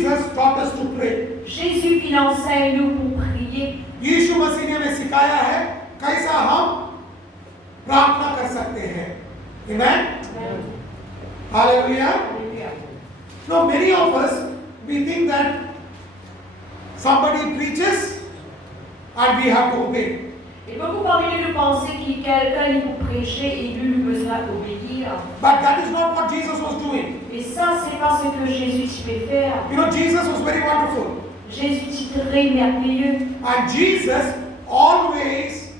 Jesus taught us to pray. Jésus, il enseigne nous pour prier. यीशु मसीह ने हमें सिखाया है कैसा हम प्रार्थना कर सकते हैं. Amen. Hallelujah. Now many of us, we think that somebody preaches and we have to obey. Et beaucoup parmi nous pensent qu'il quelqu'un il pour prêcher et nous nous besoin d'obéir. But that is not what Jesus was doing. Et ça, c'est pas ce que Jésus fait faire. You know, Jesus was very wonderful. Jésus est très merveilleux. And Jesus always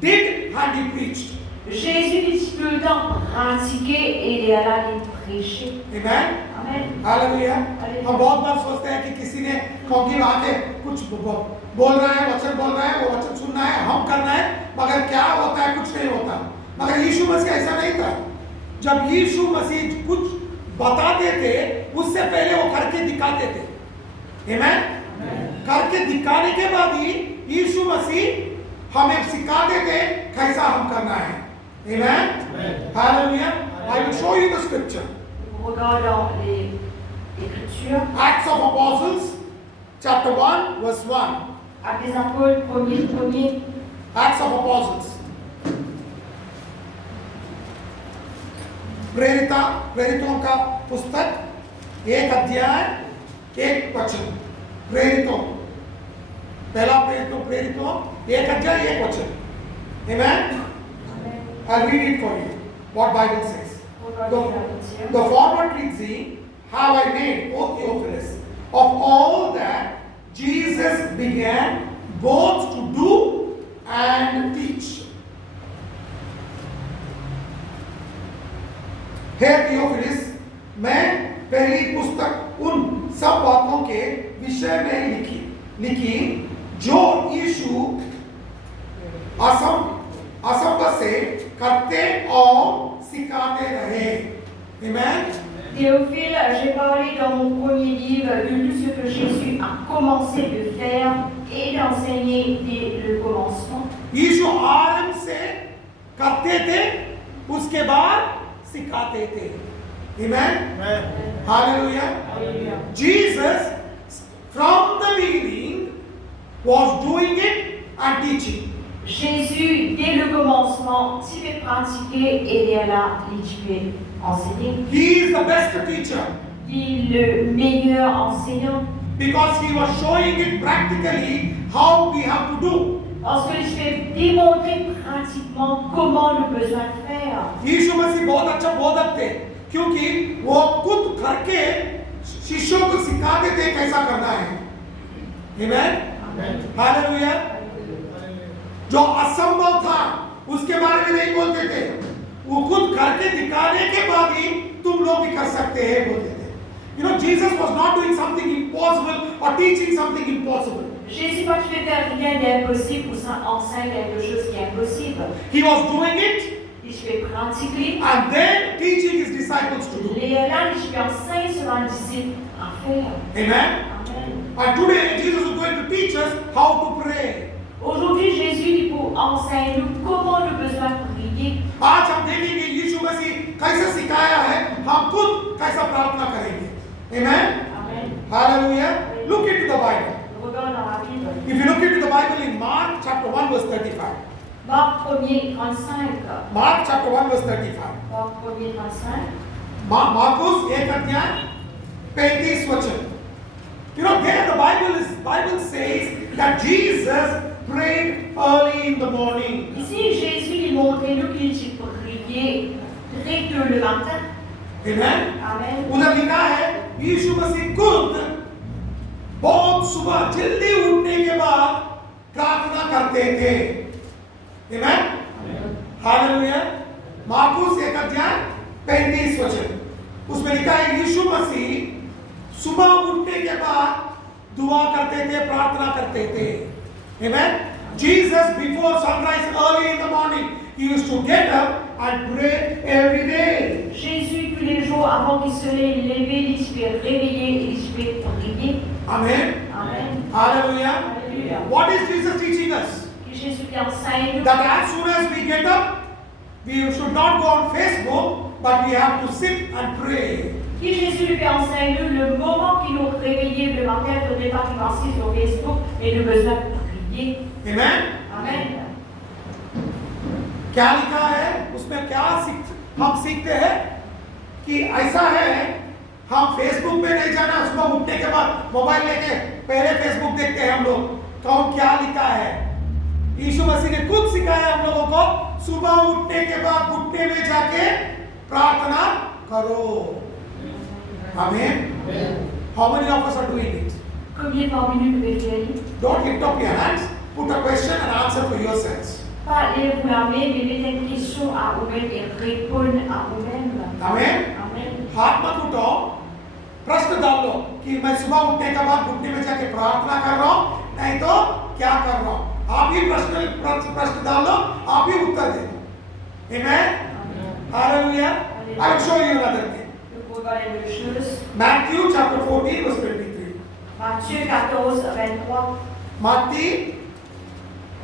did and he preached. Jésus il tout le temps pratiquer et il est là il prêcher. Amen. Amen. Hallelujah. Hallelujah. हम बहुत बार सोचते हैं कि किसी ने कॉन्गी आके कुछ बोल रहा है, वचन बोल रहा है, वो वचन सुनना है, हम करना है, मगर क्या होता है, कुछ नहीं होता. मगर यीशु मसीह ऐसा नहीं था. जब यीशु मसीह कुछ बताते थे, उससे पहले वो करके दिखाते थे. Amen. करके दिखाने के बाद ही यीशु मसीह हमें सिखाते थे कैसा हम करना है. Amen. Hallelujah. I will show you the scripture. Regardons les Écritures. Acts of Apostles, chapter 1, verse 1. Actes des Apôtres, premier. Acts of Apostles. प्रेरितों का पुस्तक 1 अध्याय 1 वचन. प्रेरितों, पहला प्रेरितों 1 अध्याय 1 वचन. Amen. I'll read it for you. What Bible says. The former treatise have I made, O Theophilus, of all that Jesus began both to do and teach. हे थियोफिलस, मैं पहली पुस्तक उन सब बातों के विषय में लिखी जो यीशु असंभव से करते और सिखाते रहे. Amen. Théophile, j'ai parlé dans mon premier livre de tout ce que Jésus a commencé de faire et d'enseigner dès le commencement. यीशु आरंभ से करते थे, उसके बाद सिखाते थे. Amen. Hallelujah. Jesus from the beginning was doing it and teaching. Jésus, dès le commencement, tu veux pratiquer et il est là, tu veux enseigner. He is the best teacher. Il est le meilleur enseignant. Because he was showing it practically how we have to do. Parce que je vais démontrer pratiquement comment nous besoin de faire. यीशु मसीह बहुत अच्छा बोधक थे, क्योंकि वो खुद करके शिष्यों को सिखाते थे कैसा करना है. Amen. Hallelujah. जो असंभव था उसके बारे में नहीं बोलते थे, वो खुद करके दिखाने के बाद ही तुम लोग भी कर सकते हैं बोलते थे. You know, Jesus was not doing something impossible or teaching something impossible. Jésus pas tu fais rien d'impossible ou ça enseigne quelque chose qui est impossible. He was doing it Il fait pratiquer. and then teaching his disciples to do. Et là, il fait enseigner sur un disciple à faire. Amen. Amen. And today Jesus is going to teach us how to pray. Aujourd'hui, Jésus dit pour enseigner nous comment nous besoin de prier. आज हम देखेंगे यीशु मसीह कैसे सिखाया है, हम खुद कैसा प्रार्थना करेंगे. Amen. Amen. Hallelujah. Look into the Bible. Regarde dans la Bible. If you look into the Bible in Mark chapter 1 verse 35. Marc 1er 35. Mark chapter 1 verse 35. Marc 1er 35. Marcus 1 अध्याय 35 वचन. You know, there the Bible says that Jesus prayed early in the morning. Ici, Jésus il montre nous qu'il priait très tôt le matin. Amen. Amen. उधर लिखा है यीशु मसीह खुद बहुत सुबह जल्दी उठने के बाद प्रार्थना करते थे. Amen. हालेलुया. मार्कुस 1 अध्याय 35 वचन. उसमें लिखा है यीशु मसीह सुबह उठने के बाद दुआ करते थे, प्रार्थना करते थे. Amen. Jesus before sunrise early in the morning he used to get up and pray every day. Jésus tous les jours avant qu'il se lève, il se fait réveiller et il se fait prier. Amen. Amen. Hallelujah. Alléluia. What is Jesus teaching us? Que Jésus qui enseigne nous. That as soon as we get up, we should not go on Facebook, but we have to sit and pray. Que Jésus lui fait enseigner nous le moment qu'il nous réveille, n'est pas financé sur Facebook, mais le besoin de prier. Amen? Amen. क्या लिखा है उसमें, क्या हम सीखते हैं कि ऐसा है, हम फेसबुक पे नहीं जाना, सुबह उठने के बाद मोबाइल लेके पहले फेसबुक देखते हैं हम लोग कौन क्या लिखा है। यीशु मसीह ने खुद सिखाया हम लोगों को, सुबह उठने के बाद घुटने में जाके प्रार्थना करो। आमीन। How many of us are doing it? Combien parmi nous le fait? Don't lift up your hands, put a question and answer for yourselves. Pas les vous la main, mais mettez une question à vous-même et répondre à vous-même. Amen. Amen. हाथ मत उठाओ, प्रश्न डाल लो कि मैं सुबह उठने के बाद घुटने में जाके प्रार्थना कर रहा हूँ, नहीं तो क्या कर रहा हूँ। आप ही प्रश्न डाल लो, आप ही उत्तर दे दो। Amen. Hallelujah. I will show you another thing. Matthew chapter 14 verse 23. Matthieu 14, 23. मत्ती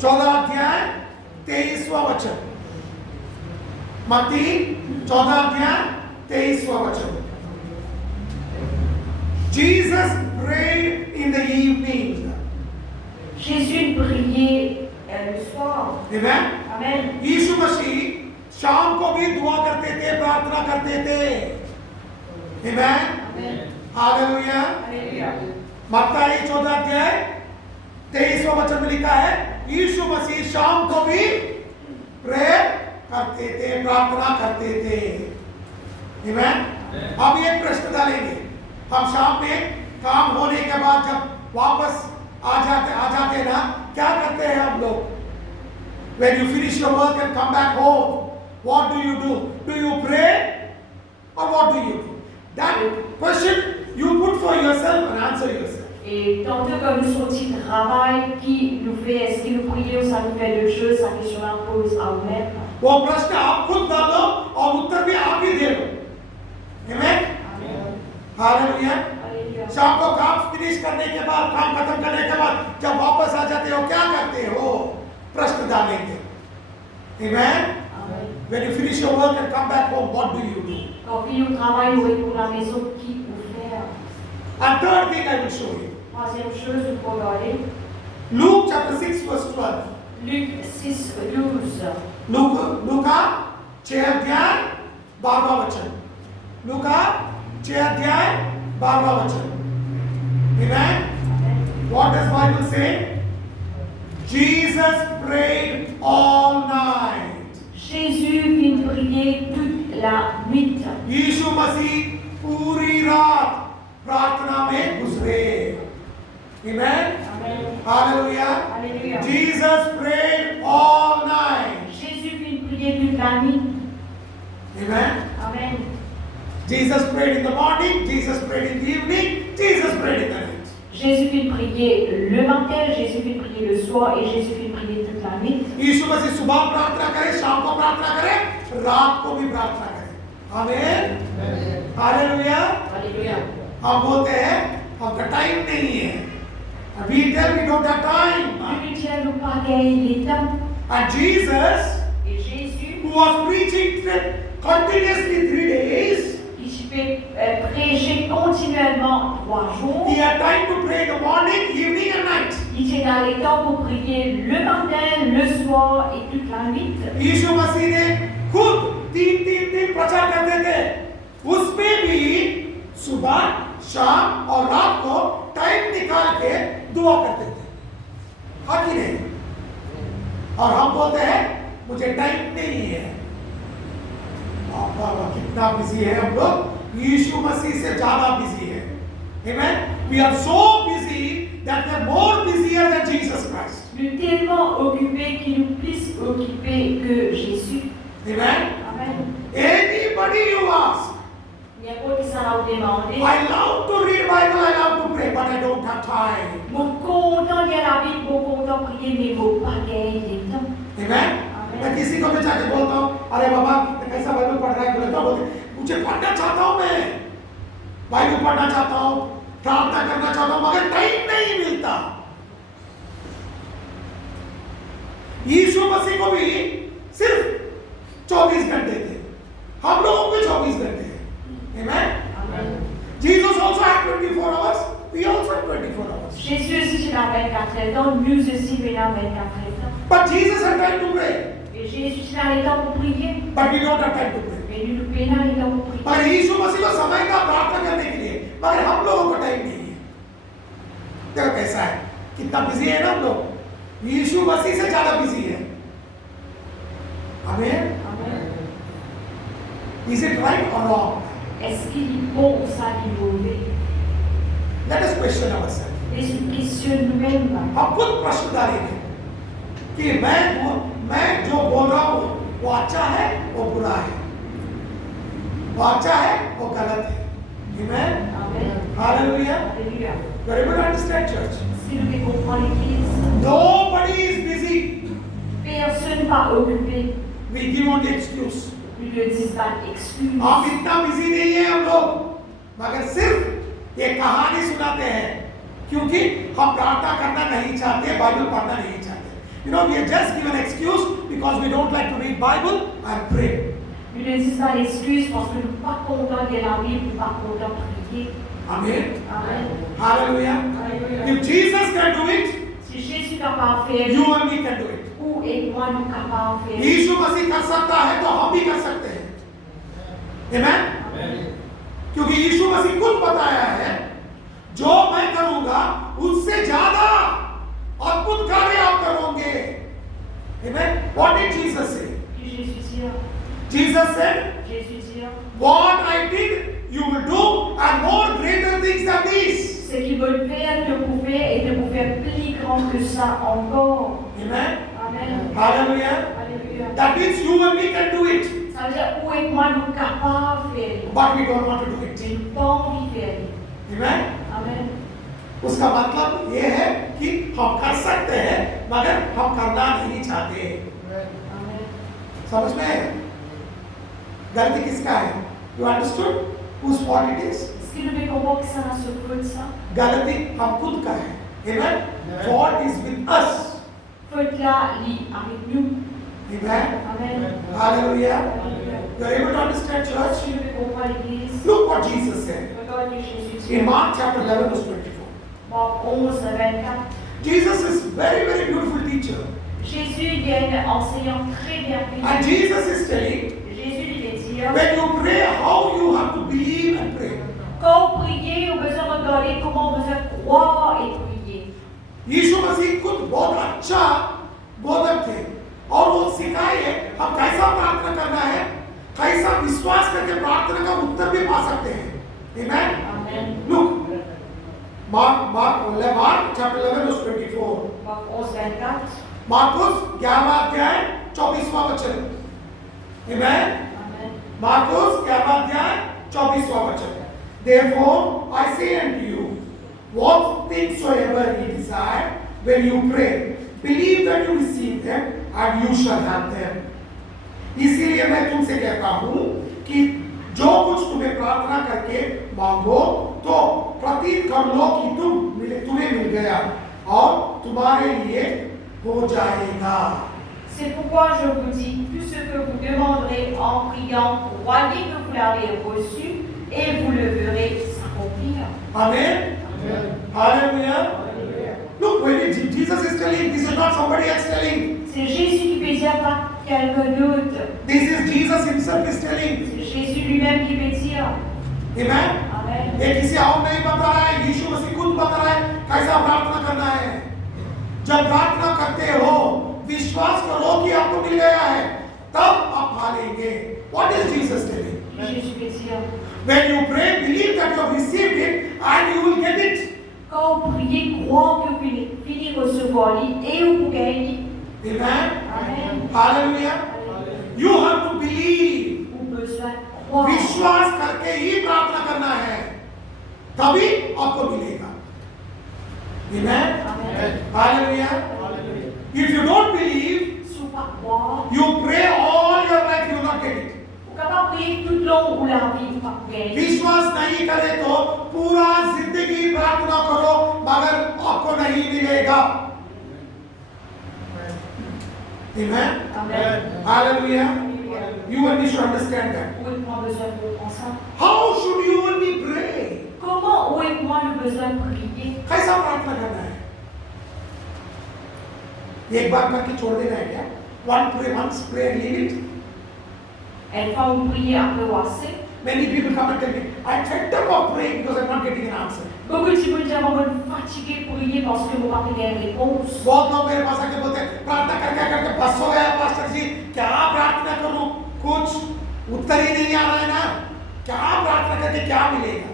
14 अध्याय 23वां वचन। मत्ती 14 अध्याय 23वां वचन। Jesus prayed in the evening. Jésus priait le soir. Amen. Amen. यीशु मसीह शाम को भी दुआ करते थे, प्रार्थना करते थे। Amen. Amen. हालेलुया। Alléluia. मत्ती 14 अध्याय 23वां वचन में लिखा है, यीशु मसीह शाम को भी प्रेयर करते थे, प्रार्थना करते थे। Amen. अब ये प्रश्न डालेंगे, हम शाम में काम होने के बाद जब वापस आ जाते ना, क्या करते हैं हम लोग? When you finish your work and come back home, what do you do? Do you pray or what do you do? That question you put for yourself and answer yourself. Et tantôt comme nous sortis de travail, qui nous fait, est-ce que nous prions, ça nous fait deux choses, sa question la pose à vous-même. वो प्रश्न आप खुद डालो और उत्तर भी आप ही दे दो। Amen. Hallelujah. Alléluia. शाम को काम फिनिश करने के बाद, काम खत्म करने के बाद जब वापस आ जाते हो, क्या करते हो? प्रश्न डालेंगे। Amen. Amen. When you finish your work and come back home, what do you do? Quand on finit au travail, on retourne à la maison, qui peut faire? And third thing I will show you. Troisième chose, nous pouvons regarder. Luke chapter 6 verse 12. Luc 6, 12. लूका 6 अध्याय 12वां वचन। लूका 6 अध्याय 12वां वचन। Amen. What does Bible say? Jesus prayed all night. Jésus vint prier toute la nuit. यीशु मसीह पूरी रात प्रार्थना में गुजरे। Amen. Amen. Hallelujah. Alléluia. Jesus prayed all night. Jésus vint prier toute la nuit. Amen. Amen. Jesus prayed in the morning, Jesus prayed in the evening, Jesus prayed in the night. Jésus fit prier le matin, Jésus fit prier le soir et Jésus fit prier toute la nuit. यीशु मसीह सुबह प्रार्थना करे, शाम को प्रार्थना करे, रात को भी प्रार्थना करे। आमीन। हालेलुया। Alléluia. हम बोलते हैं हमका टाइम नहीं है। We tell we don't have time. Nous disons nous pas gagner le temps. And Jesus, Et Jésus, who was preaching continuously 3 days, qui fait prêcher continuellement 3 jours, he had time to pray in the morning, evening and night. il était dans les temps pour prier le matin, le soir et toute la nuit. यीशु मसीह ने खुद 3 दिन प्रचार करते थे, उसमें भी सुबह, शाम और रात को टाइम निकाल के दुआ करते थे। हाँ कि नहीं? और हम बोलते हैं मुझे टाइम नहीं है। बाबा कितना बिजी है हम लोग, यीशु मसीह से ज्यादा बिजी है। Amen. We are so busy that we are more busier than Jesus Christ. Nous tellement occupés qu'il nous plus occupés que Jésus. Amen. Amen. Anybody you ask, Il y a pas qui s'en a demandé. I love to read Bible, I love to pray, but I don't have time. Mon content lire la Bible, mon content prier, mais mon pas gagner le temps. Amen. मैं किसी को भी जाके बोलता हूँ, अरे बाबा कैसा Bible पढ़ रहा है, बोलता बोलते मुझे पढ़ना चाहता हूँ, मैं बाइबल पढ़ना चाहता हूँ, प्रार्थना करना चाहता हूँ, मगर टाइम नहीं मिलता। यीशु मसीह को भी सिर्फ 24 घंटे थे, हम लोगों को 24 घंटे हैं। Amen. Amen. Jesus also had 24 hours, we also have 24 hours. avait 4 ans, nous aussi venons avec 4 ans. But Jesus had time to pray. Et Jésus a le temps pour prier. But we don't have time to pray. Mais nous venons le temps pour prier. मगर यीशु मसीह को समय का प्रार्थना करने के लिए, मगर हम लोगों को टाइम नहीं है। देखो कैसा है, कितना बिजी है ना हम लोग। यीशु मसीह से ज्यादा बिजी है। आमीन। Is it right or wrong? Est-ce qu'il est bon ou ça il est mauvais? Let us question ourselves. Et je questionne nous-mêmes. हम खुद प्रश्न डालेंगे कि मैं जो बोल रहा हूँ वो अच्छा है वो बुरा है, वो अच्छा है वो गलत है। Amen. Hallelujah. Alléluia. You are able to understand, church? Est-ce que nous comprenons l'Église? Nobody is busy. Personne pas occupé. We give only excuse. Nous ne disons pas d'excuses. हम इतना बिजी नहीं है हम लोग, मगर सिर्फ ये कहानी सुनाते हैं क्योंकि हम प्रार्थना करना नहीं चाहते, बाइबल पढ़ना नहीं चाहते। You know, we just give an excuse because we don't like to read Bible and pray. Nous ne disons pas d'excuses parce que nous ne sommes pas contents de la Bible, nous ne sommes pas contents de prier. Amen. Amen. Hallelujah. Alléluia. If Jesus can do it, Si Jésus est capable de faire, you and me can do it. où et moi nous sommes capables de faire. यीशु मसीह कर सकता है तो हम भी कर सकते हैं। Amen? क्योंकि यीशु मसीह खुद बताया है, जो मैं करूंगा उससे ज्यादा अद्भुत कार्य आप करोगे। Amen? What did Jesus say? Puis Jésus dit, Jesus said, Jésus dit, what I did, you will do, and more greater things than these. ce qu'ils veulent faire, de vous faire et de vous faire plus grand que ça encore. Amen? Amen. Hallelujah. Alléluia. That means you and me can do it, Ça veut dire où et moi nous sommes capables de faire. but we don't want to do it. Mais nous pas envie de faire. Amen? Amen. उसका मतलब ये है कि हम कर सकते हैं मगर हम करना नहीं चाहते। Amen. समझ में आया? गलती किसका है? You understood whose fault it is? Est-ce que nous comprenons que ça a ce fruit de ça? गलती हम खुद का है। Amen? Fault is with us. Fruit là, lit avec nous. Amen? Amen. Hallelujah. Alléluia. You are able to understand, church? Est-ce que nous comprenons l'Église? Look what Jesus said Regardez Jésus dit. in Mark chapter 11 verse 24. Marc 11, 24. Jesus is very beautiful teacher, Jésus il est un enseignant très bien and payé. Jesus is telling Jésus lui dit, when you pray how you have to believe and pray. quand vous priez, vous besoin de regarder comment vous devez croire et prier. यीशु मसीह खुद बहुत अच्छा बोधक थे और वो सिखाए हम कैसा प्रार्थना करना है, कैसा विश्वास करके प्रार्थना का उत्तर भी पा सकते हैं। Amen? Amen. Look, Mark chapter 11 verse 24. Marc 11, 24. Marcus 11वां अध्याय 24वां वचन। Amen? Amen. मार्कुस 11वां अध्याय 24वां वचन। Therefore I say unto you, what things soever ye desire when you pray, believe that you receive them and you shall have them. इसीलिए मैं तुमसे कहता हूँ कि जो कुछ तुम्हें प्रार्थना करके मांगो तो प्रतीत कर लो कि तुम्हें मिल गया और तुम्हारे लिए हो जाएगा। C'est pourquoi je vous dis, tout ce que vous demanderez en priant, croyez que vous l'avez reçu et vous le verrez s'accomplir. Amen. Hallelujah. Look, when Jesus is telling, this is not somebody else telling. C'est Jésus qui peut dire pas quelqu'un d'autre. This is Jesus himself is telling. C'est Jésus lui-même qui peut dire. Amen. Amen. ये किसी और नहीं बता रहा है, यीशु मसीह खुद बता रहा है कैसा प्रार्थना करना है। जब प्रार्थना करते हो, विश्वास करो कि आपको मिल गया है, तब आप पा लेंगे। What is Jesus telling? Jésus peut dire. When you pray, believe that you have received it and you will get it. Quand vous priez, croyez que vous finissez recevoir et vous gagnez. Amen. Amen. Hallelujah. You have to believe. Vous besoin croire. विश्वास करके ही प्रार्थना करना है, तभी आपको मिलेगा। Amen. Amen. Hallelujah. If you don't believe, Si vous ne croire, you pray all your life, you will not get it. vous pouvez prier toute longue ou la vie, vous ne pouvez pas gagner. विश्वास नहीं करे तो पूरा जिंदगी प्रार्थना करो मगर आपको नहीं मिलेगा। Amen. Amen. Hallelujah. Alléluia. You and me should understand that. Où est-ce qu'on a besoin de comprendre ça? How should you and me pray? Comment, où est-ce qu'on a besoin de prier? कैसा प्रार्थना करना है? एक बार करके छोड़ देना है क्या? Once pray and leave it. Elle va vous prier après ou assez. Many people come and tell me, I'm fed up of praying because I'm not getting an answer. Beaucoup de gens disent, moi, je suis fatigué de prier parce que je n'ai pas une réponse. बहुत लोग मेरे पास आके बोलते हैं प्रार्थना करके करके बस हो गया पास्टर जी, क्या प्रार्थना करूं, कुछ उत्तर ही नहीं आ रहा है ना, क्या प्रार्थना करके क्या मिलेगा?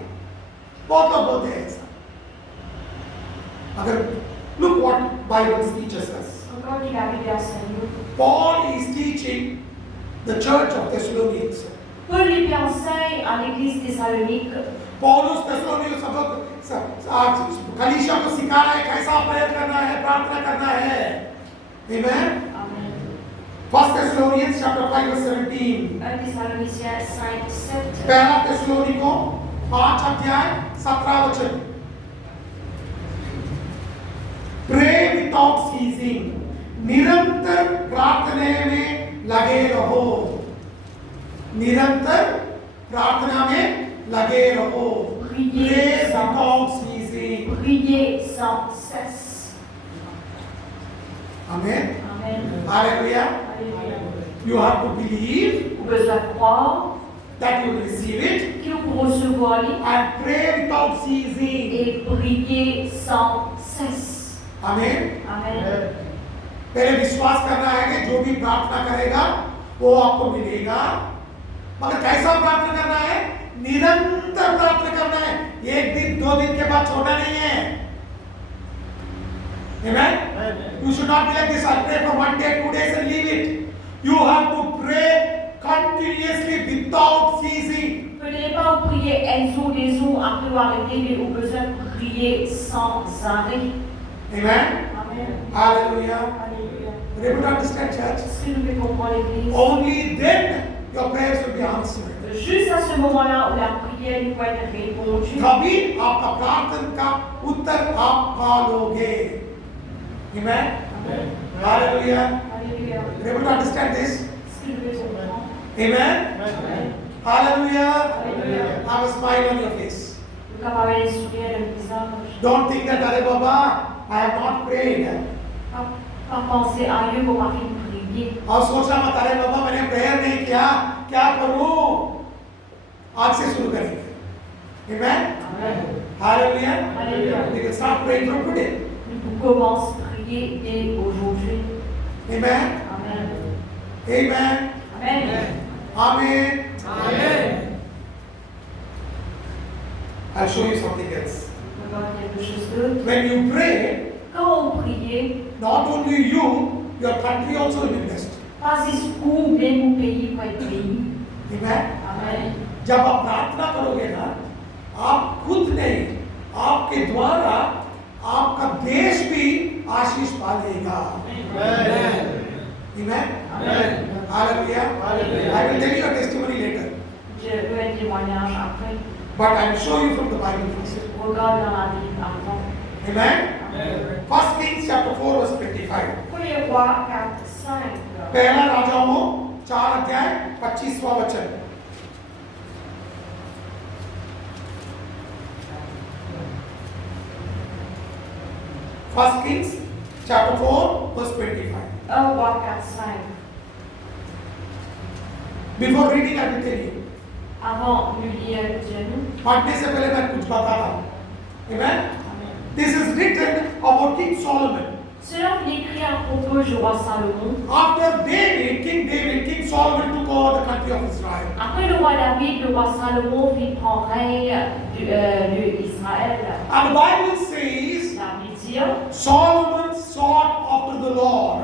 बहुत लोग बोलते हैं ऐसा. अगर look what Bible teaches us. Encore qu'il arrive à Seigneur. Paul is teaching the church of Thessalonians. Paul lui enseigne à l'église thessalonique. पौलुस थेसलोनियों सबक कलीसिया को सिखा रहा है कैसा प्रेयर करना है, प्रार्थना करना है. Amen. Amen. 1 Thessalonians chapter 5 verse 17. 1 Thessaloniciens 5, 7. पहला थेसलोनिको 5 अध्याय 17 वचन. Pray without ceasing. निरंतर प्रार्थना में लगे रहो. निरंतर प्रार्थना में लगे रहो. Pray without ceasing. Priez sans cesse. Amen. Amen. Hallelujah. Alléluia. You have to believe Vous besoin de croire that you will receive it que vous recevrez and pray without ceasing. et priez sans cesse. Amen. Amen. पहले विश्वास करना है कि जो भी प्रार्थना करेगा वो आपको मिलेगा. मगर कैसा प्रार्थना करना है? निरंतर प्रार्थना करना है. एक दिन दो दिन के बाद छोड़ना नहीं है. Amen. You should not be like this. I'll pray for 1 day, 2 days and leave it. You have to pray continuously without ceasing. Vous n'allez pas prier un jour, des jours, après avoir arrêté, mais vous besoin de prier sans arrêt. Amen. Amen. Hallelujah. Alléluia. Are you able to understand, church? Est-ce que nous pouvons comprendre l'église? Only then your prayers will be answered. Juste à ce moment-là où la prière doit être répondue, तभी आपका प्रार्थना का उत्तर आप पालोगे. Amen. Amen. Hallelujah. Alléluia. Are you able to understand this? Est-ce que nous pouvons comprendre? Amen. Amen. Hallelujah. Alléluia. Have a smile on your face. Nous avons les sourires dans le visage. Don't think that, Are Baba, I have not prayed. Pas penser à Dieu comme à une prière. और सोचना मत, अरे बाबा मैंने prayer नहीं किया, क्या करूं? आज से शुरू करेंगे. Amen. Amen. Hallelujah. Hallelujah. We can start praying from today. Nous commençons à prier dès aujourd'hui. Amen. Amen. Amen. Amen. Amen. Amen. I'll show you something else. On va voir quelque chose d'autre. When you pray, Quand on priait, not only you, your country also will be blessed. pas juste vous, mais mon pays va être béni. Amen. Amen. जब आप प्रार्थना करोगे ना, आप खुद नहीं, आपके द्वारा आपका देश भी आशीष पालेगा. Amen. Amen. Amen. Hallelujah. Hallelujah. I will tell you a testimony later, Je veux un témoignage après. but I will show you from the Bible first. Regarde dans la Bible avant. Amen. Amen. 1 Kings chapter 4 verse 25. Premier roi 4, 5. पहला राजाओं 4 अध्याय 25वां वचन. First Kings chapter 4 verse 25. 1 roi 4, 5. Before reading I will tell you. Avant de lire Dieu. पढ़ने से पहले मैं कुछ बताता हूँ. Amen. Amen. This is written about King Solomon. Cela fut écrit à propos du roi Salomon. After King Solomon took over the country of Israel. Après le roi David, le roi Salomon fit prendre règne d'Israël. And the Bible says La Bible dit, Solomon sought after the Lord.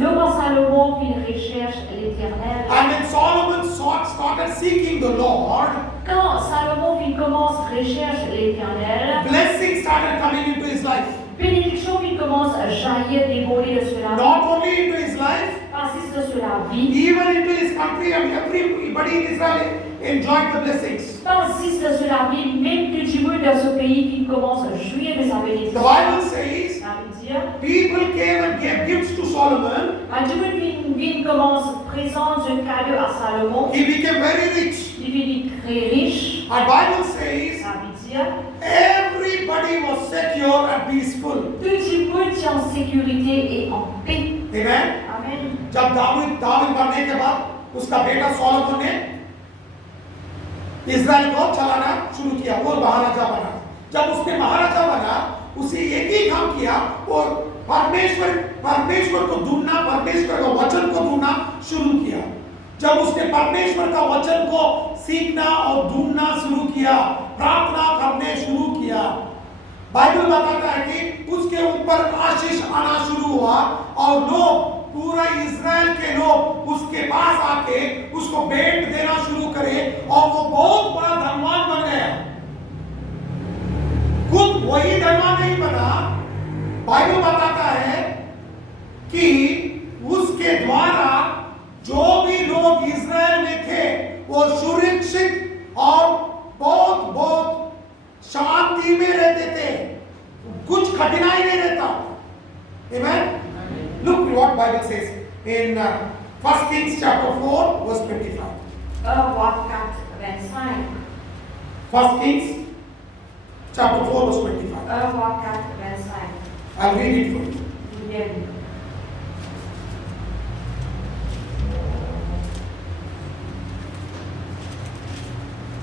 le roi Salomon fit une recherche l'Éternel. And when Solomon started seeking the Lord, Quand Salomon commence recherche l'Éternel, blessings started coming into his life. bénédiction commence à jaillir, déborder de cela. Not only into his life, Ainsi de cela vie. even into his country, and everybody in Israel enjoyed the blessings. Ainsi de cela vie, même que du monde dans ce pays qui commence à jouir de sa The bénédiction. Bible says Ça veut dire, people came and gave gifts to Solomon. quand du monde commence présente un cadeau à Salomon, He became very rich. il devient très riche. And Bible says Ça veut dire, everybody Everybody was secure and peaceful. Tout le monde était en sécurité et en paix. Amen. Amen. जब दाऊद मरने के बाद उसका बेटा Solomon ने Israel को चलाना शुरू किया, वो महाराजा बना। जब उसने महाराजा बना, उसे एक ही काम किया, वो परमेश्वर को ढूंढना, परमेश्वर का वचन को ढूंढना शुरू किया। जब उसने परमेश्वर का वचन को सीखना और ढूंढना शुरू किया, प्रार्थना करने शुरू किया, बाइबल बताता है कि उसके ऊपर आशीष आना शुरू हुआ और लोग, पूरा इजराइल के लोग उसके पास आके उसको भेंट देना शुरू करे और वो बहुत बड़ा धनवान बन गया। खुद वही धनवान नहीं बना, बाइबल बताता है कि उसके द्वारा जो भी लोग इजराइल में थे वो सुरक्षित और बहुत शांति में रहते थे, कुछ कठिनाई नहीं रहता। Amen. Look what Bible says in 1 Kings chapter 4 verse 25. 1 1 Kings chapter 4 verse 25. I'll read it for you. Bien.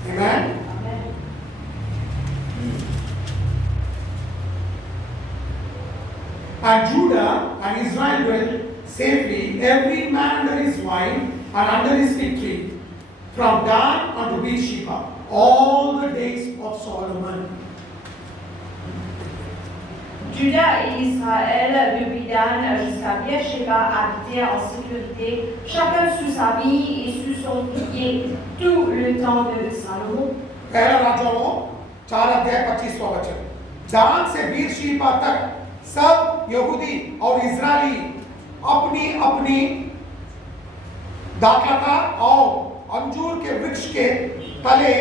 Amen. Amen. And Judah and Israel dwelt safely, every man under his vine and under his fig tree, from Dan unto Beersheba, all the days of Solomon. Judas et Israël, depuis Dan jusqu'à Beersheba, habitaient en sécurité, chacun sous sa vigne et sous son figuier, tout le temps de Salomon. पहला राजाओं 4 अध्याय 25वां वचन। दान से बीरशीबा तक सब यहूदी और इजरायली अपनी अपनी दाखलता और अंजूर के वृक्ष के तले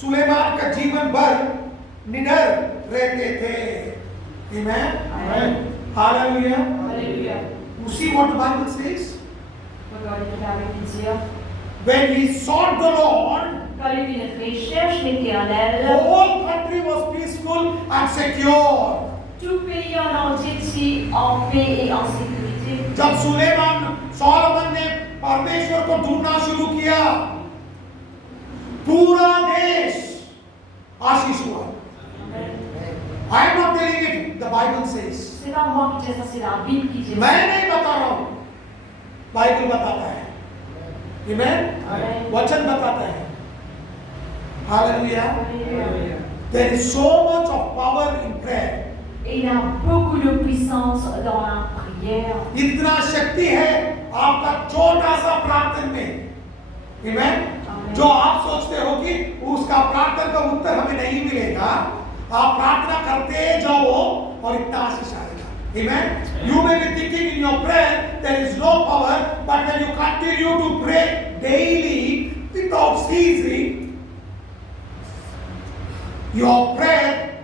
सुलेमान का जीवन भर निडर रहते थे। Amen. Amen. Hallelujah. Alléluia. You see what the Bible says? Regardez avec plaisir. When he sought the Lord, Quand les pénétrés cherchent the l'Éternel, whole country was peaceful and secure. tout pays en entier est en paix et en sécurité. जब Solomon ने परमेश्वर को ढूंढना शुरू किया, पूरा देश आशीष हुआ। I am not telling it, the Bible says. C'est pas moi qui dis ça, c'est la Bible qui dit ça. मैं नहीं बता रहा हूं, बाइबल बताता है। Amen? Amen. वचन बताता है। Hallelujah. Alléluia. There is so much of power in prayer. Et il y a beaucoup de puissance dans la prière. इतना शक्ति है आपका छोटा सा प्रार्थना में। Amen? Amen. जो आप सोचते हो कि उसका प्रार्थना का उत्तर हमें नहीं मिलेगा, आप प्रार्थना करते जाओ और इतना आशीष आएगा। Amen? You may be thinking in your prayer there is no power, but when you continue to pray daily without ceasing, your prayer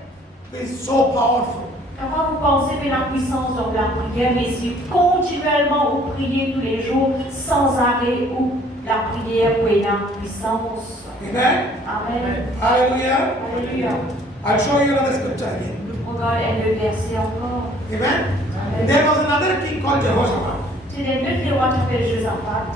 is so powerful. Quand vous pensez que la puissance dans la prière, mais si continuellement vous priez tous les jours sans arrêt, ou la prière peut être la puissance. Amen? Amen. Hallelujah. Alléluia. I'll show you another scripture again. Regarde le verset encore. Amen? Amen. There was another king called Jehoshaphat. C'est un autre roi qui s'appelle Josaphat.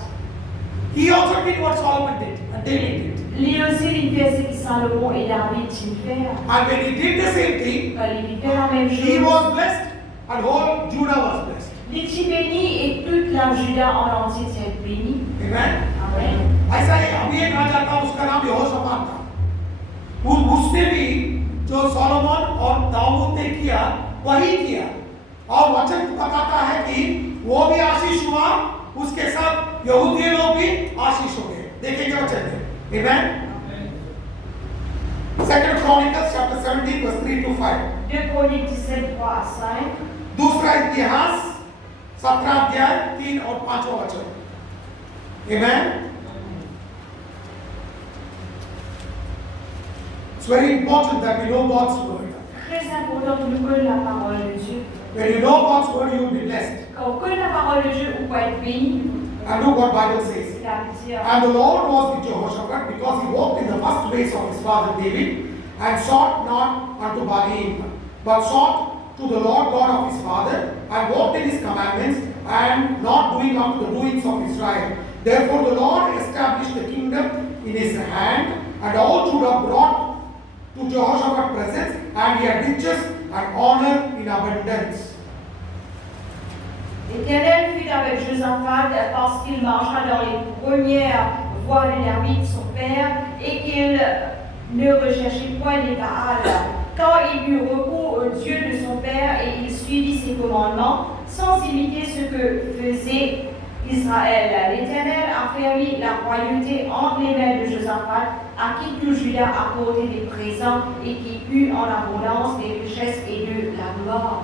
He also did what Solomon did and David did. Lui aussi, il fait ce que Salomon et David faire. And when he did the same thing, Quand il fait la même he chose, was blessed and whole Judah was blessed. il est béni et toute la Juda en entier est béni. Amen? Amen. ऐसा ही अभी एक राजा था, उसका नाम यहोशापात था। उसने भी जो सोलोमन और दाऊद ने किया वही किया, और वचन बताता है कि वो भी आशीष हुआ, उसके साथ यहूदी लोग भी आशीष हो गए। देखेंगे वचन में। Amen? Second Chronicles chapter 17 verse 3 to 5. 2 Chroniques 17, 3 à 5. दूसरा इतिहास 17 अध्याय 3 और 5वां वचन। Amen? It's very important that we know God's word. Très important que nous connaissions la parole de Dieu. When you know God's word, you will be blessed. Quand on connaît la parole de Dieu, on peut être béni. And look what Bible says. C'est la dire. And the Lord was with Jehoshaphat because he walked in the first ways of his father David and sought not unto Baalim, but sought to the Lord God of his father, and walked in his commandments, and not doing after the doings of Israel. Therefore the Lord established the kingdom in his hand, and all Judah brought to Jehoshaphat's presence, and he had riches and honor in abundance. L'Éternel fut avec Josaphat parce qu'il marcha dans les premières voies de David son père et qu'il ne recherchait point les Baals. Quand il eut recours au Dieu de son père et il suivit ses commandements sans imiter ce que faisait Israël. L'Éternel a fermé la royauté entre les mains de Josaphat, à qui tout Juda apportait des présents et qui eut en abondance des richesses et de la gloire.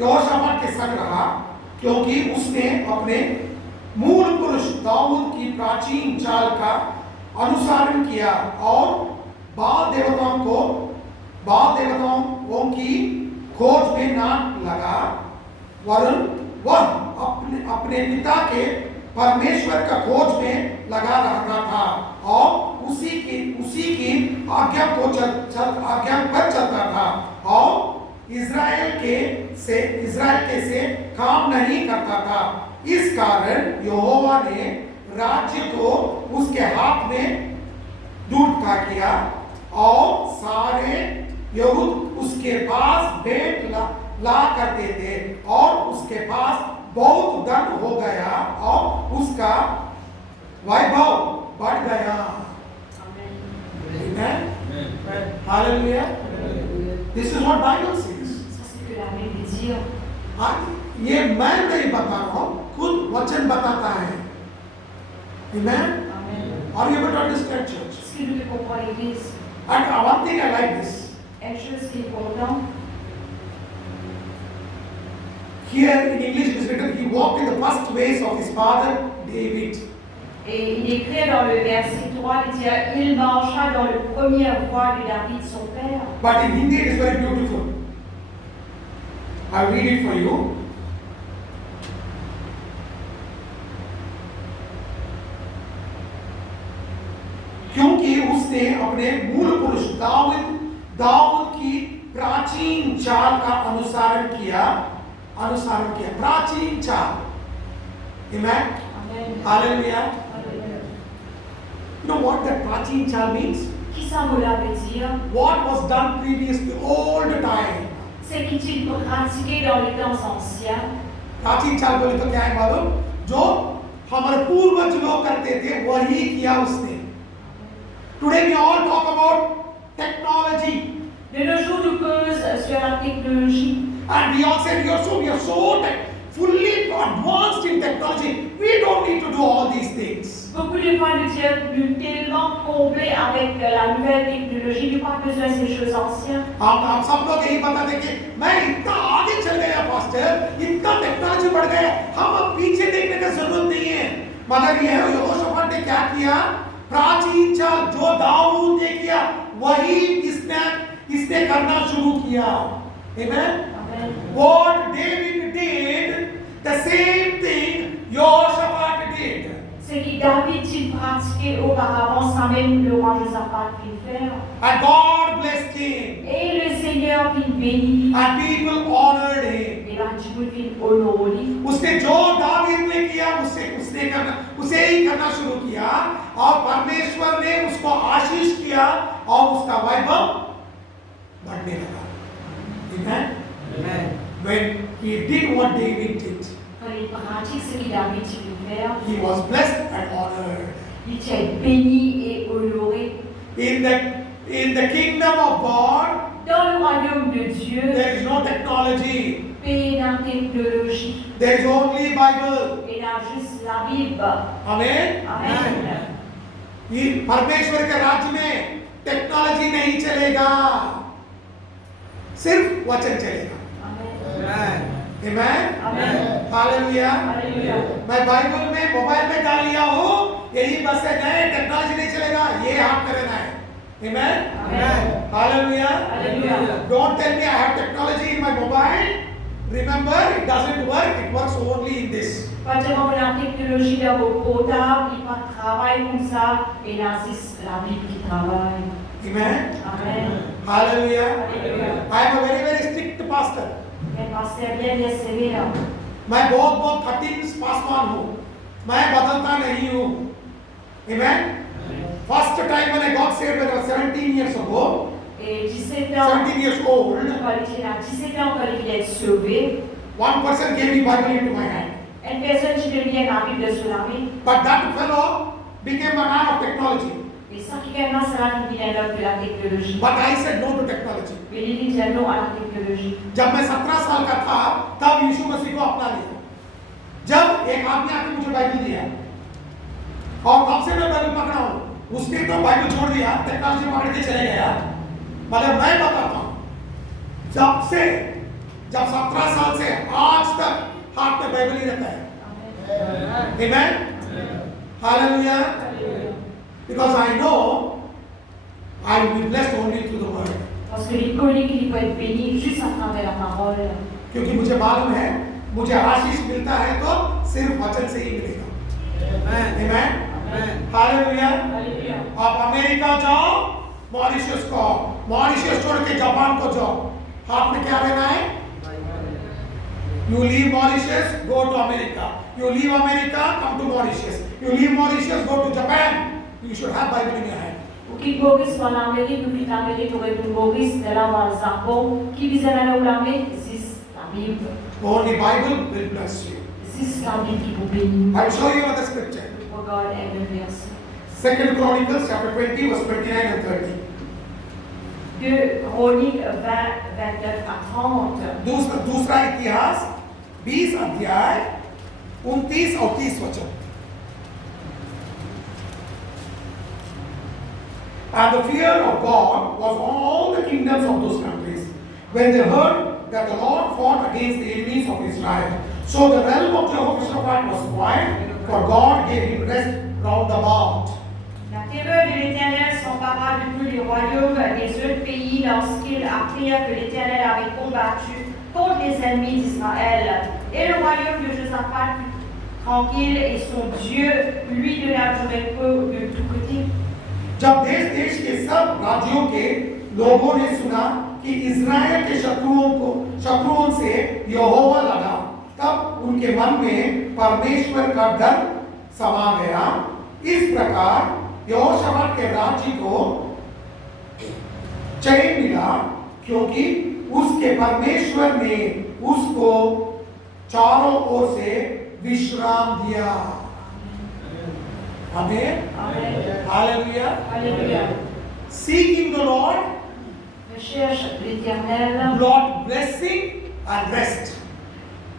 यहोशाफात के संग रहा क्योंकि उसने अपने मूल पुरुष दाऊद की प्राचीन चाल का अनुसरण किया और बाल देवताओं की खोज में न लगा, वरन वह अपने पिता के परमेश्वर का खोज में लगा रहता था और उसी की आज्ञा पर चलता था और इज़राइल के से काम नहीं करता था। इस कारण यहोवा ने राज्य को उसके हाथ में दूरता किया और सारे यहूद उसके पास भेंट ला करते थे और उसके पास बहुत धन हो गया और उसका वैभव बढ़ गया। Amen. Hallelujah. This is what Bible says. Ça, c'est ce que la Bible dit. ये मैं नहीं बता रहा हूँ, खुद वचन बताता है। Amen. Amen. Are you able to understand, church? Est-ce que nous pouvons comprendre l'Église? And one thing I like this. Une chose qui est importante. Here in English it is written, he walked in the first ways of his father David. Et il écrit dans le verset 3, il dit, il marcha dans le premier voie de David son père. But in Hindi it is very beautiful. I will read it for you. क्योंकि उसने अपने मूल पुरुष दाऊद की प्राचीन चाल का अनुसरण किया प्राचीन चाल। Amen. Amen. Hallelujah. Hallelujah. You know what that प्राचीन चाल means? Qui ça veut dire? What was done previously, all the time. C'est qu'il pratiqué dans les temps anciens. प्राचीन चाल बोले तो क्या है मालूम? जो हमारे पूर्वज लोग करते थे वही किया उसने। Today we all talk about technology. De nos jours, nous causons sur la technologie. And we all say we are so fully advanced in technology. We don't need to do all these things. Beaucoup de fois, nous sommes tellement comblés avec la nouvelle technologie, nous n'avons pas besoin de ces choses anciennes. हम सब लोग यही बताते कि मैं इतना आगे चल गया पास्टर, इतना टेक्नोलॉजी बढ़ गया, हम अब पीछे देखने की जरूरत नहीं है। मगर यहोशाफात ने क्या किया? प्राचीन चाल जो दाऊद ने किया वही इसने करना शुरू किया। Amen. What David did, the same thing Jehoshaphat did. Ce que David il pratiquait auparavant, sans même le roi Josaphat fit faire. And God blessed him. Et le Seigneur fit bénir. And people honored him. Et là, Dieu fit honorer. उसने जो दावीद ने किया उसे ही करना शुरू किया और परमेश्वर ने उसको आशीष किया और उसका वैभव बढ़ने लगा। Amen. Amen. When he did what David did, Quand il pratique ce que David fit faire, he was blessed and honored. il était béni et honoré. In the kingdom of God, Dans le royaume de Dieu, there is no technology. pays dans la technologie, There is only Bible. et là juste la Bible. Amen. Amen. ये परमेश्वर के राज्य में technology नहीं चलेगा, सिर्फ वचन चलेगा। Amen. Amen. Amen. Hallelujah. Alléluia. मैं बाइबल में मोबाइल में डाल लिया हूँ, यही बस है, नहीं टेक्नोलॉजी नहीं चलेगा, ये हाथ में रहना है। Amen. Amen. Hallelujah. Alléluia. Don't tell me I have technology in my mobile. remember, it doesn't work, it works only in this. Facciamo la tecnologia portable, il travaille comme ça, et là, c'est la Bible qui travaille. Amen. Amen. Hallelujah. Alléluia. I am a very, very strict pastor. Mais pasteur bien bien sévère. मैं बहुत कठिन पासवान हूँ, मैं बदलता नहीं हूँ. Amen. First time when I got saved when I was 17 years ago, Et 17 ans, 17 years old, quand il a 17 ans, quand il est sauvé, one person gave me Bible into my hand. une personne qui devient la Bible sur la main, But that fellow became a man of technology. et ça qui vraiment sera qui vient l'homme de la technologie. But I said no to technology. Mais il dit non à la technologie. जब मैं 17 साल का था तब यीशु मसीह को अपना लिया. जब एक आदमी आके मुझे बाइबल दिया और तब से मैं बाइबल पकड़ा हूँ. उसने तो बाइबल छोड़ दिया, टेक्नोलॉजी पकड़ के चले गया. मगर मैं बताता हूँ, जब 17 साल से आज तक हाथ में बाइबल ही रहता है. Amen. Hallelujah. Because I know I will be blessed only through the word. Parce que les collègues, ils peuvent être bénis juste à travers la parole. क्योंकि मुझे मालूम है मुझे आशीष मिलता है तो सिर्फ वचन से ही मिलेगा. Amen. Hallelujah. Alléluia. आप अमेरिका जाओ, मॉरिशस को, मॉरिशस छोड़ के जापान को जाओ, हाथ में क्या लेना है? You leave Mauritius, go to America. You leave America, come to Mauritius. You leave Mauritius, go to Japan. You should have Bible in your hand. O que Maurice va en Amérique, ou qui l'Amérique aurait pu Maurice, de là va au Japon, qui vise à la Hollande, c'est la Bible. Only Bible will bless you. C'est la Bible qui vous bénit. I will show you another scripture. Regarde le verset. 2 Chronicles chapter 20 verse 29 and 30. De Chroniques 20, 29 à 30. दूसरा इतिहास 20 अध्याय 29 और 30 वचन. And the fear of God was on all the kingdoms of those countries when they heard that the Lord fought against the enemies of Israel. So the realm of Jehoshaphat was quiet, for God gave him rest round about. La terreur de l'Éternel s'empara de tous les royaumes des autres pays lorsqu'ils apprirent que l'Éternel avait combattu contre les ennemis d'Israël. Et le royaume de Josaphat fut tranquille et son Dieu lui donna du repos de tous côtés. जब देश देश के सब राज्यों के लोगों ने सुना कि इज़राइल के शत्रुओं से यहोवा लड़ा, तब उनके मन में परमेश्वर का डर समा गया. इस प्रकार यहोशाफात के राज्य को चैन मिला, क्योंकि उसके परमेश्वर ने उसको चारों ओर से विश्राम दिया. Amen. Amen. Hallelujah. Alléluia. Seeking the Lord Recherche l'Éternel. brought blessing and rest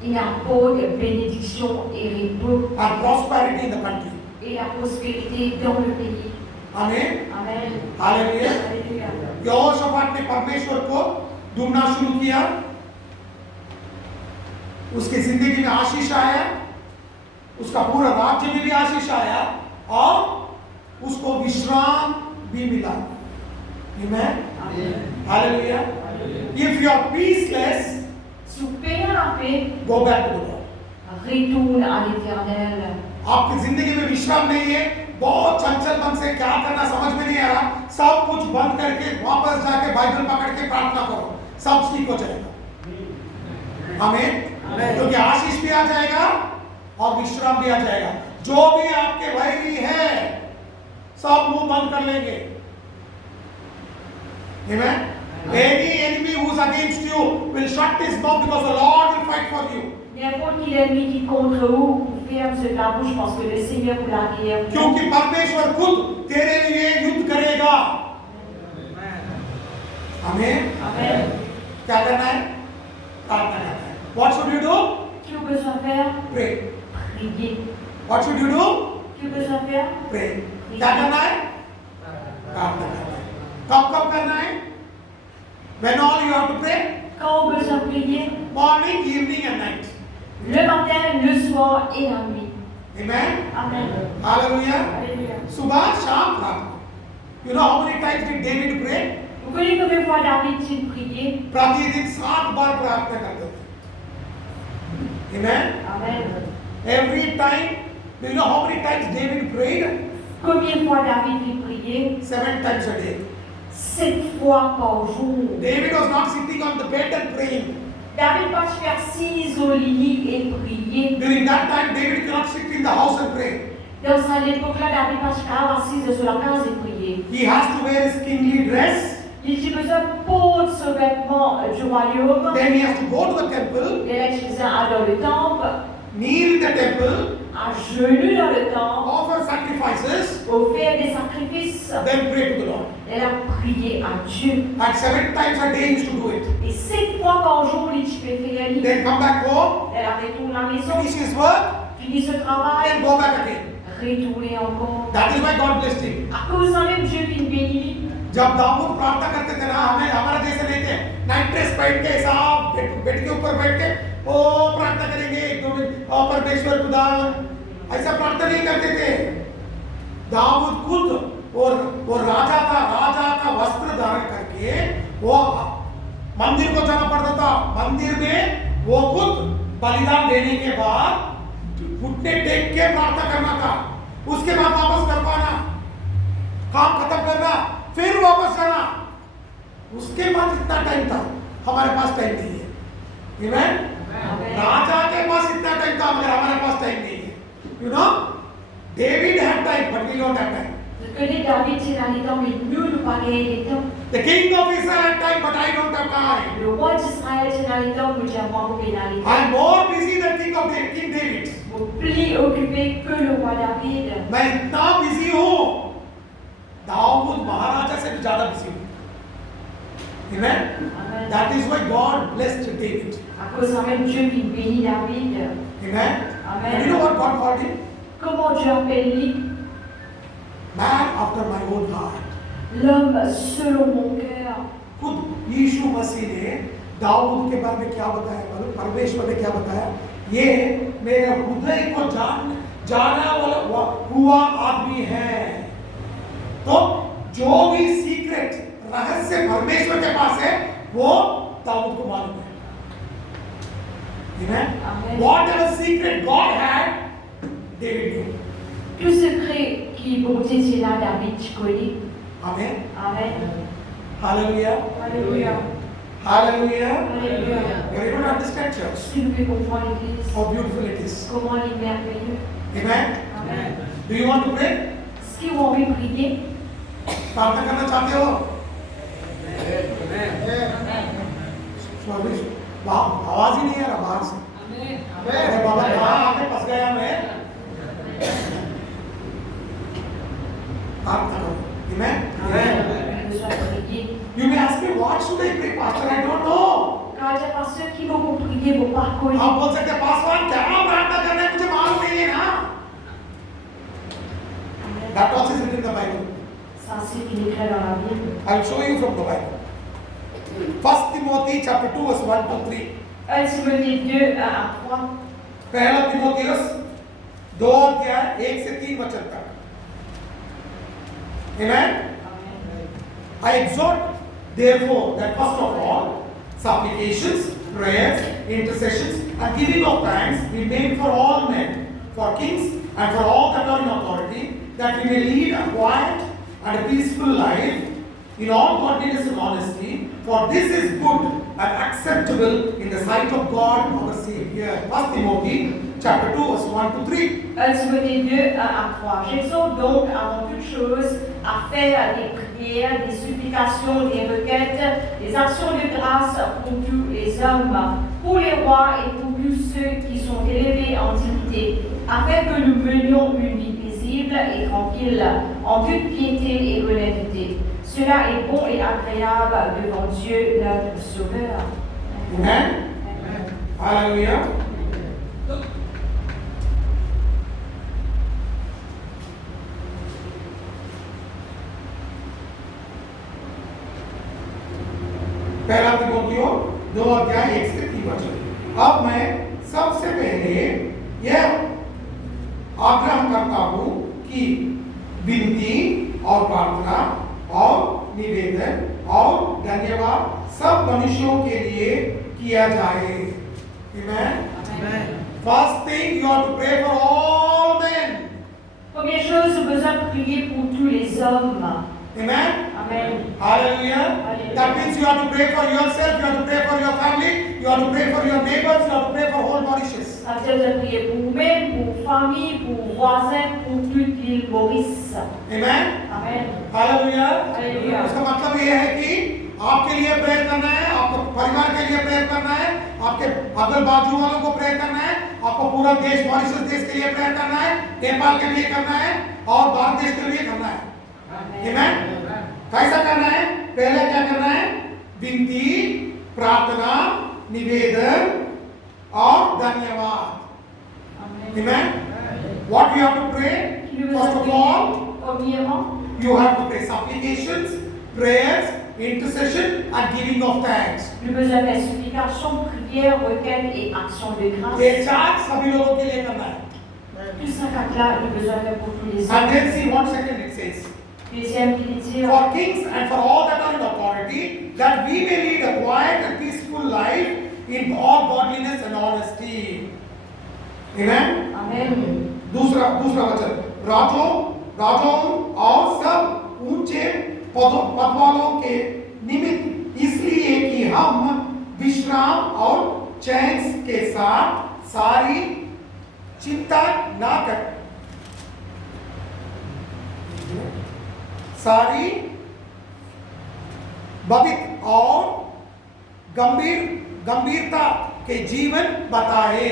Il apporte bénédiction et repos and prosperity in the country. et la prospérité dans le pays. Amen. Amen. Hallelujah. Alléluia. यहोशाफात ने परमेश्वर को ढूंढना शुरू किया. उसकी जिंदगी में आशीष आया, उसका पूरा राज्य में भी आशीष आया और उसको विश्राम भी मिला. Amen. Hallelujah. If you are peaceless, Si vous payez la paix, go back to the Lord. retourne à l'Éternel. आपकी जिंदगी में विश्राम नहीं है, बहुत चंचल मन से क्या करना समझ में नहीं आ रहा, सब कुछ बंद करके वापस जाके बाइबल पकड़ के प्रार्थना करो, सब ठीक हो जाएगा. आमीन. क्योंकि आशीष भी आ जाएगा और विश्राम भी आ जाएगा. जो भी आपके वैरी है सब मुंह बंद कर लेंगे. Amen. Any enemy who is against you will shut his mouth because the Lord will fight for you. N'importe qui l'ennemi qui contre vous, ferme la bouche parce que le Seigneur vous l'a guerre. क्योंकि परमेश्वर खुद तेरे लिए युद्ध करेगा. आमीन. Amen. क्या करना है? प्रार्थना करना है. What should you do? Qu'est-ce que besoin faire? Pray. Prier. What should you do? Qu'est-ce que besoin faire? Pray. क्या करना है? प्रार्थना करना है. कब करना है? When all you have to pray? Quand on besoin prier? Morning, evening and night. Le matin, le soir et la nuit. Amen. Amen. Hallelujah. Alléluia. सुबह शाम रात को. You know how many times did David pray? Vous connaissez combien de fois David s'est prié? प्रतिदिन 7 बार प्रार्थना करते थे. Amen. Amen. Every time, do you know how many times David prayed? Combien de fois David lui priait? 7 times a day. 7 fois par jour. David was not sitting on the bed and praying. David pas se faire assis au lit et prier. During that time, David cannot sit in the house and pray. Dans cette époque-là, David pas se faire assis sur la case et prier. He has to wear his kingly dress. Il a besoin de porter ce vêtement du royaume. Then he has to go to the temple, Et là, il faisait dans le temple, kneel in the temple, à genoux dans le temple, offer sacrifices, offrir des sacrifices. then pray to the Lord. Elle a prié à Dieu. And 7 times a day he used to do it. Et 7 fois par jour, il fait faire. Then come back home, Elle a retourné à la maison, finish his work, fini ce travail, then go back again. retourner encore. That is why God blessed him. À cause de même, Dieu vient bénir. जब दाऊद प्रार्थना करते थे ना, हमें हमारा जैसे नहीं थे, नाइट ड्रेस पहन के साहब बेड के ऊपर बैठ के ओ प्रार्थना करेंगे 1-2 मिनट, ओ परमेश्वर खुदा, ऐसा प्रार्थना नहीं करते थे। दाऊद खुद वो राजा का वस्त्र धारण करके वो मंदिर को जाना पड़ता था। मंदिर में वो खुद बलिदान देने के बाद घुटने टेक के प्रार्थना करना था, उसके बाद वापस कर पाना, काम खत्म करना, फिर वापस जाना। उसके बाद इतना टाइम था, हमारे पास टाइम नहीं है। Amen? राजा के पास इतना टाइम था, मगर हमारे पास टाइम नहीं है। You know, David had time, but we don't have time. Je connais David, c'est dans les temps, mais nous, nous pas gagné les temps. The king of Israel had time, but I don't have time. Le roi d'Israël, c'est dans les temps, mais j'ai moins coupé dans les temps. I am more busy than King David. Plus occupé que le roi David. मैं इतना busy हूँ, दाऊद महाराजा से भी ज्यादा busy हूँ। Amen? Amen. That is why God blessed David. À cause de même, Dieu vient bénir David. Amen? Amen. And you know what God called him? Comment Dieu appelle lui? Man after my own heart. L'homme selon mon cœur. खुद यीशु मसीह ने दाऊद के बारे में क्या बताया, परमेश्वर ने क्या बताया? ये मेरे हृदय को जाना वाला हुआ आदमी है। तो जो भी सीक्रेट रहस्य परमेश्वर के पास है, वो दाऊद को मालूम है। Amen? Amen. Whatever secret God had, David knew. Tout secret qui bon Dieu c'est là, David, tu connais. Amen. Amen. Hallelujah. Alléluia. Hallelujah. Alléluia. You are able to understand, church, Si nous pouvons comprendre l'Église, how beautiful it is. comment il est merveilleux. Amen. Amen. Do you want to pray? Si vous avez prié, प्रार्थना करना चाहते हो? Sorry, आवाज ही नहीं आ रहा बाहर से। अरे बाबा कहाँ आके फंस गया मैं? प्रार्थना करो। Amen. besoin de prier. You may ask me, what should I pray, Pastor? I don't know. Quand il y a pas ceux qui vont prier, vont pas connaître. आप बोल सकते हैं, पासवान क्या प्रार्थना करना है, मुझे मालूम नहीं है ना? That also is written in the Bible. Ça c'est qui est écrit dans la Bible. I will show you from the Bible. 1 Timothy chapter 2 verse 1 to 3. 1 Timothée 2, 1 à 3. पहला तिमोथियस 2 अध्याय 1 से 3 वचन तक। Amen. I exhort therefore that first of all supplications, prayers, intercessions and giving of thanks be made for all men, for kings and for all that are in authority, that we may lead a quiet and a peaceful life in all godliness and honesty, for this is good and acceptable in the sight of God our Savior. 1 Timothy chapter 2 verse 1 to 3. 1 Timothée 2, 1 à 3. J'exhorte donc avant toute chose à faire des prières, des supplications, des requêtes, des actions de grâce pour tous les hommes, pour les rois et pour tous ceux qui sont élevés en dignité, afin que nous menions une vie paisible et tranquille, en toute piété et honnêteté. Cela est bon et agréable devant Dieu, notre Sauveur. Amen. Hallelujah. पहला तिमोथियो 2 अध्याय 1 से 3 वचन। अब मैं सबसे पहले यह आग्रह करता हूं कि विनती और प्रार्थना और निवेदन और धन्यवाद सब मनुष्यों के लिए किया जाए। Amen. Amen. First thing, you have to pray for all men. Première chose, besoin de prier pour tous les hommes. Amen. Amen. Hallelujah. Hallelujah. That means you have to pray for yourself, you have to pray for your family, you have to pray for your neighbors, you have to pray for whole Mauritius. Ça veut dire de prier pour vous-même, pour vos familles, pour vos voisins, pour toute l'île Maurice. Amen. Amen. Hallelujah. Hallelujah. उसका मतलब ये है कि आपके लिए prayer करना है, आपको परिवार के लिए प्रेयर करना है, आपके अगल बाजू वालों को प्रेयर करना है, आपको पूरा देश मॉरिशस देश के लिए प्रेयर करना है, नेपाल के लिए करना है और भारत देश के लिए करना है. Amen. कैसा करना है? पहले क्या करना है? विनती, प्रार्थना, निवेदन और धन्यवाद. Amen. What you have to pray? First of all, Premièrement, you have to pray supplications, prayers, intercession and giving of thanks. le besoin de supplication, prière, requête et action de grâce. ये चार सभी लोगों के लिए करना है. Tout ça, là, le besoin de pour tous les And hommes. then see 1 second it says, Deuxième, il dit, for kings and for all that are in authority, that we may lead a quiet and peaceful life in all godliness and honesty. Amen. Amen. दूसरा वचन, राजों और सब ऊंचे पद वालों के निमित्त इसलिए कि हम विश्राम और चैन के साथ सारी चिंता ना कर, सारी भवित और गंभीरता के जीवन बताए.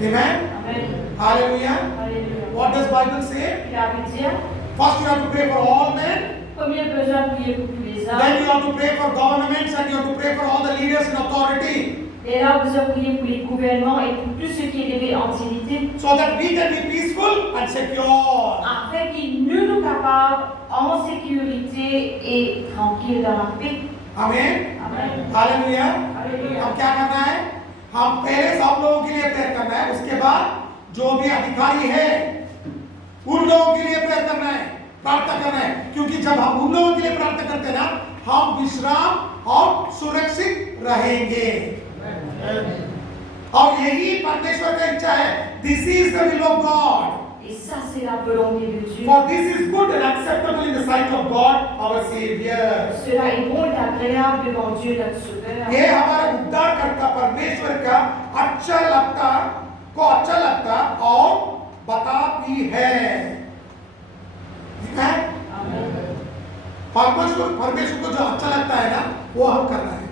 Amen. Amen. Hallelujah. Alléluia. What does Bible say? Il a pu dire, First you have to pray for all men, premier besoin de prier pour tous les then hommes. you have to pray for governments and you have to pray for all the leaders in authority, Et là, vous avez prié pour les gouvernements et pour tout ce qui est élevé en dignité, so that we can be peaceful and secure. afin qu'ils nous capables en sécurité et tranquille dans la paix. Amen. Amen. Hallelujah. Alléluia. हम क्या करना है? हम पहले सब लोगों के लिए प्रेयर करना है, उसके बाद जो भी अधिकारी है उन लोगों के लिए प्रेयर करना है, प्रार्थना करना है, क्योंकि जब हम उन लोगों के लिए प्रार्थना करते हैं ना, हम विश्राम और सुरक्षित रहेंगे. और यही परमेश्वर का इच्छा है. This is the will of God. Et ça, c'est la volonté de Dieu. For this is good and acceptable in the sight of God, our Savior. Cela est bon et agréable devant Dieu, notre Sauveur. ये हमारे उद्धारकर्ता परमेश्वर का अच्छा लगता और बता भी है. Amen. परमेश्वर को जो अच्छा लगता है ना, वो हम करना है.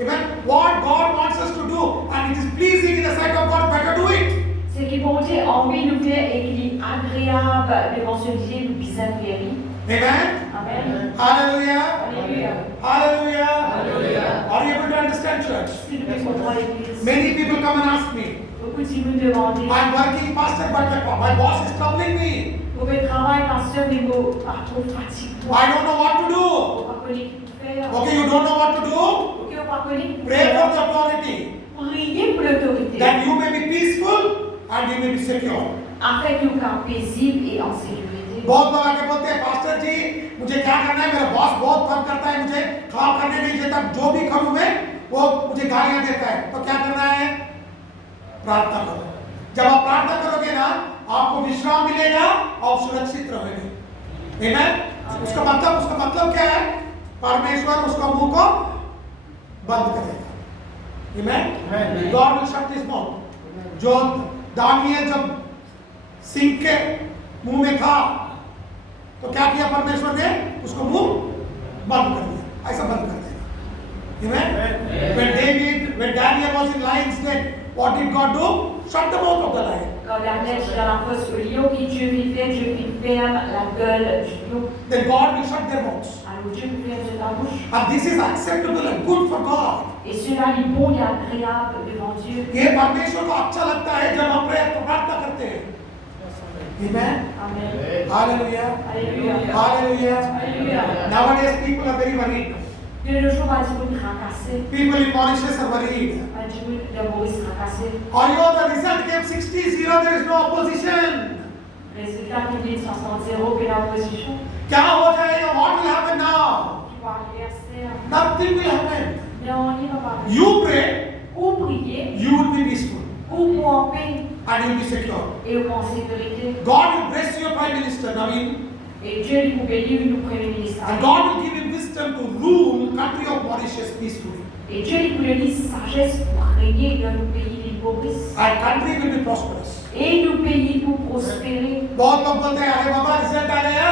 Amen. What God wants us to do and it is pleasing in the sight of God, better do it. Ce qui bon Dieu a envie de nous faire et qui est agréable devant ce Dieu, nous puissions faire. Amen. Amen. Hallelujah. Alléluia. Hallelujah. Alléluia. Are you able to understand, church? Est-ce que nous pouvons comprendre l'Église? Many people come and ask me, Beaucoup de gens nous demandent, I'm working pastor, but my boss is troubling me. pour le travail, pasteur, mais vous pas trop fatigué. I don't know what to do. Vous pas connaître ce qu'il faut faire. Okay, you don't know what to do? Ok, vous pas connaître. Pray for the authority, Priez pour l'autorité. that you may be peaceful and you may be secure. Afin que vous soyez paisible et en sécurité. बहुत लोग आके बोलते हैं, pastor जी मुझे क्या करना है, मेरा बॉस बहुत तंग करता है, मुझे काम करने नहीं देता, जो भी करूं मैं वो मुझे गालियां देता है. तो क्या करना है? प्रार्थना करो. जब आप प्रार्थना करोगे ना, आपको विश्राम मिलेगा और सुरक्षित रहोगे. Amen? उसका मतलब क्या है? परमेश्वर उसका मुंह को बंद करेगा. Amen? God will shut his mouth. जो दानियल जब सिंह के मुंह में था, तो क्या किया परमेश्वर ने? उसको मुंह बंद कर दिया. ऐसा बंद कर देगा. Amen? When Daniel was in lion's den, what did God do? Shut the mouth of the lion. Quand Daniel était dans la fosse au lion, qui Dieu fit faire, Dieu fit ferme la gueule du lion. Then God will shut their mouths. Alors Dieu peut fermer ta bouche. And this is acceptable and good for God. Et cela est bon et agréable devant Dieu. ये परमेश्वर को अच्छा लगता है जब हम प्रार्थना करते हैं. Amen? Amen. Hallelujah. Alléluia. Hallelujah. Alléluia. Nowadays people are very worried. De nos jours, on dit qu'on est tracassé. People in Mauritius are worried. On dit qu'on est Maurice tracassé. The result came 60-0, there is no opposition. Résultat qui dit 60-0, que l'opposition. क्या हो जाएगा? What will happen now? Qui va adversaire. Nothing will happen. Non, il ne va pas. You pray, Ou prier, you will be peaceful. coupe en paix and you'll be secure. et en sécurité. God will bless your Prime Minister, Naveen, Et Dieu lui vous bénit nous Premier ministre. and God will give him wisdom to rule country of Mauritius peacefully. Et Dieu lui vous donne sagesse pour régner dans nos pays les Maurice. And country will be prosperous. Et nos pays pour prospérer. बहुत लोग बोलते हैं अरे बाबा result आ गया,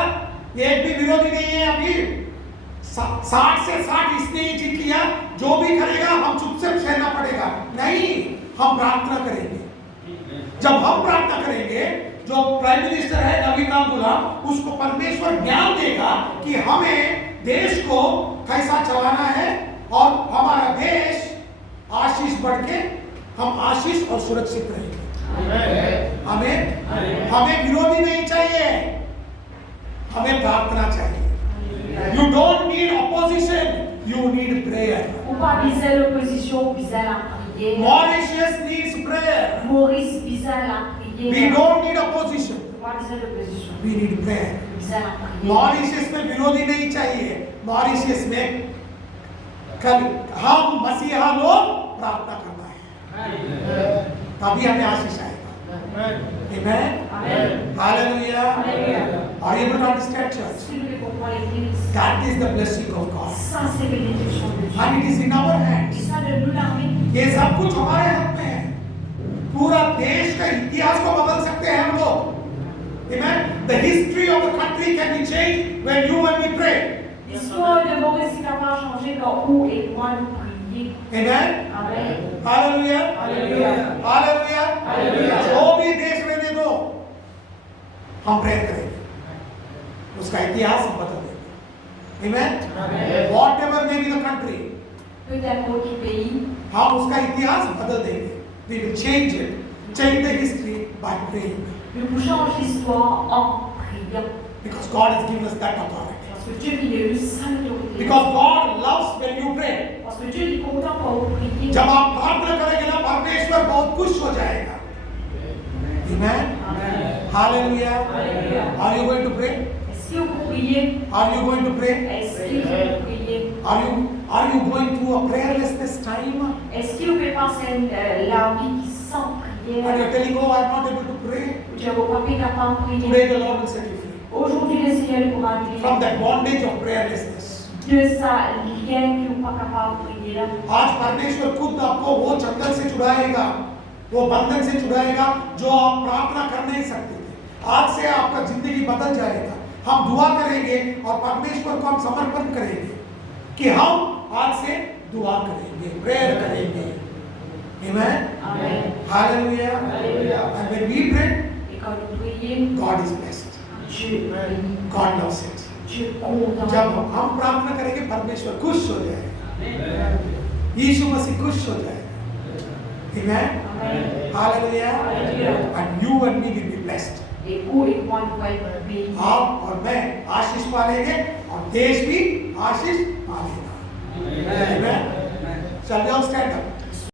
एक भी विरोधी नहीं है अभी, 60 से 60 इसने ही जीत लिया, जो भी करेगा हम चुपचाप सहना पड़ेगा। नहीं, हम प्रार्थना करेंगे। जब हम प्रार्थना करेंगे, जो प्राइम मिनिस्टर है नवीन राम गुलाम, उसको परमेश्वर ज्ञान देगा कि हमें देश को कैसा चलाना है और हमारा देश आशीष बढ़ के हम आशीष और सुरक्षित रहेंगे। हमें विरोधी नहीं चाहिए, हमें प्रार्थना चाहिए। You don't need opposition, you need prayer. Ou pas viser l'opposition, viser la prière. Mauritius needs prayer. Maurice viser la prière. We don't need opposition, Ou pas viser l'opposition, we need prayer. viser la prière. Mauritius में विरोधी नहीं चाहिए, Mauritius में कल हम मसीहा लोग प्रार्थना करना है, तभी हमें आशीष आएगा। Amen. Amen. Hallelujah. Hallelujah. Are you able to understand, church? Si nous comprenons l'Église, That is the blessing of God, ça c'est bénédiction de Dieu. and it is in our Et hands. ça de nous la main. ये सब कुछ हमारे हाथ में है। पूरा देश का इतिहास को बदल सकते हैं हम लोग। Amen. The history of the country can be changed when you and me pray. L'histoire de Maurice est capable de changer quand vous et moi nous prions. Amen. Amen. Hallelujah. Hallelujah. Hallelujah. Hallelujah. जो भी देश रहने दो, हम pray करेंगे, उसका इतिहास हम बदल देंगे। Amen. Amen. Whatever may be the country, Peut-être autre pays, हम उसका इतिहास बदल देंगे। We will change it, change the history by praying, nous pouvons changer l'histoire en priant. because God has given us that authority. Parce que Dieu il a eu ça l'autorité. Because God loves when you pray. Parce que Dieu il est content quand vous priez. जब आप प्रार्थना करेंगे ना, परमेश्वर बहुत खुश हो जाएगा। Amen. Amen. Hallelujah. Hallelujah. Are you going to pray? Est-ce que vous priez? Are you going to pray? Est-ce que vous priez? Are you going through a prayerlessness time? Est-ce que vous pouvez passer la vie qui sans And prière? you're telling, oh, I'm not able to pray. Tu as vos papiers capables de prier. Today the Lord will set you free Aujourd'hui, le Seigneur pourra nous from libérer that bondage of prayerlessness. de sa lien qui n'est pas capable de prier. आज परमेश्वर खुद आपको वो चंदन से छुड़ाएगा, वो बंधन से छुड़ाएगा जो आप प्रार्थना कर नहीं सकते थे। आज से आपका जिंदगी बदल जाएगा। हम दुआ करेंगे और परमेश्वर को हम समर्पण करेंगे कि हम आज से दुआ करेंगे, प्रेयर करेंगे। Amen. Amen. Hallelujah. Hallelujah. And when we pray, Et quand nous prions, God is blessed. Dieu bénit. God loves it. Dieu est content. जब हम प्रार्थना करेंगे, परमेश्वर खुश हो जाएगा, यीशु मसीह खुश हो जाएगा। Amen. Amen. Hallelujah. Hallelujah. And you and me will be blessed. Et vous et moi, nous allons être bénis. आप और मैं आशीष पालेंगे और देश भी आशीष पालेगा। Amen. Shall we all stand up?